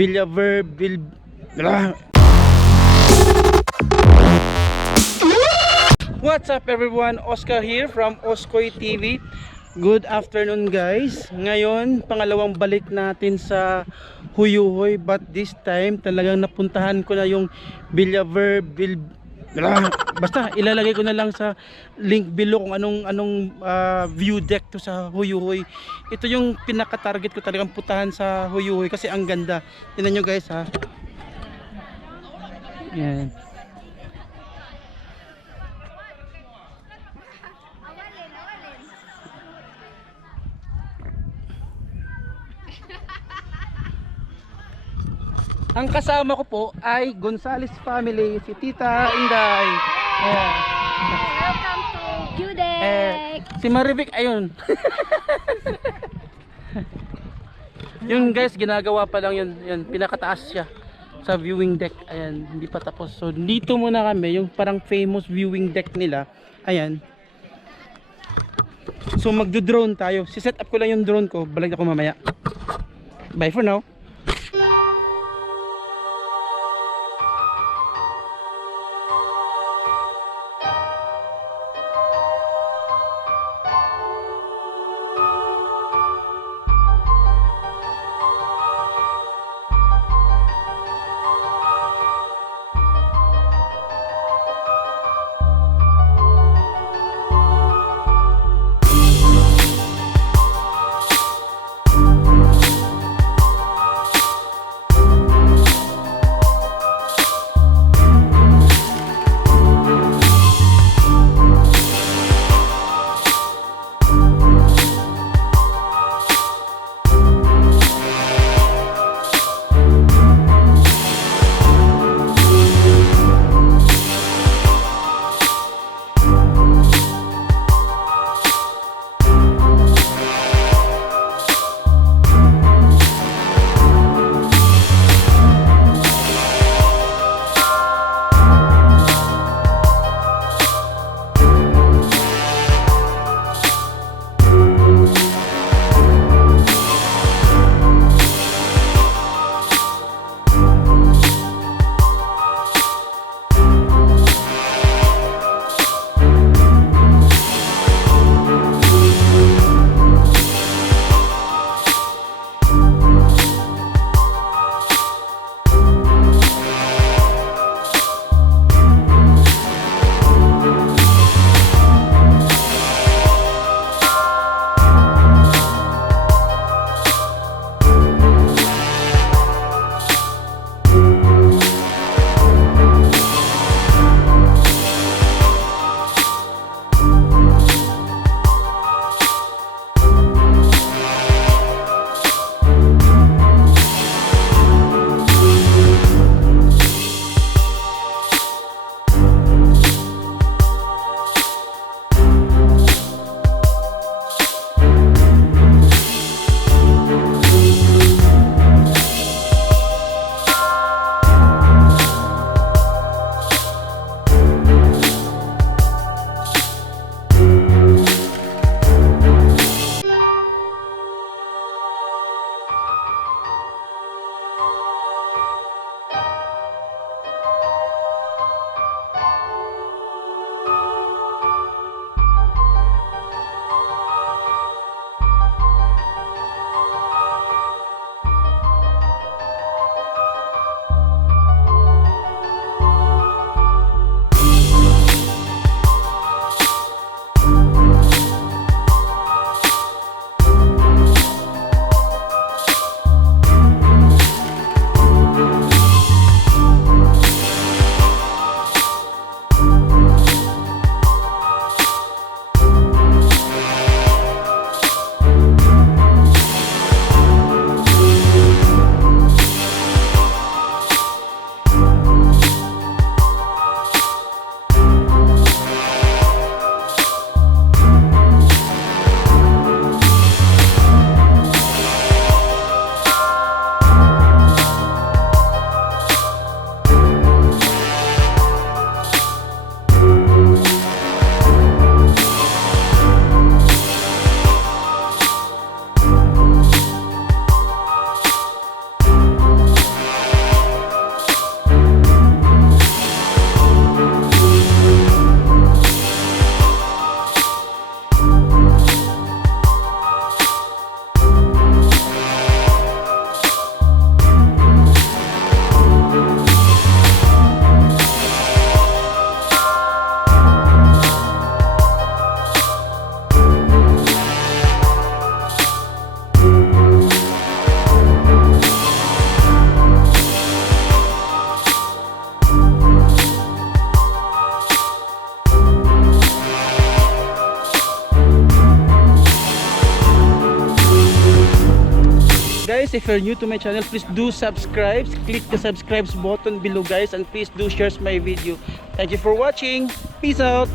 Belvedere. What's up everyone? Oscar here from Oskoy TV. Good afternoon guys. Ngayon, pangalawang balik natin sa Huyuhoy, but this time talagang napuntahan ko na yung Belvedere. Basta ilalagay ko na lang sa link below kung anong view deck to sa Huyuhoy. Ito yung pinaka-target ko talagang puntahan sa Huyuhoy kasi ang ganda. Tingnan nyo guys ha. Yan. Ang kasama ko po ay Gonzales family, si Tita Inday. Ayan. Welcome to View Deck. Si Marivic, ayun. Yung guys, ginagawa pa lang yun. Yan, pinakataas siya sa viewing deck. Ayan, hindi pa tapos. So, dito muna kami, yung parang famous viewing deck nila. Ayan. So, magdo-drone tayo. Si-set up ko lang yung drone ko. Balik ako mamaya. Bye for now. guys, if you're new to my channel, please do subscribe. Click the subscribe button below guys, and please do share my video. Thank you for watching. Peace out.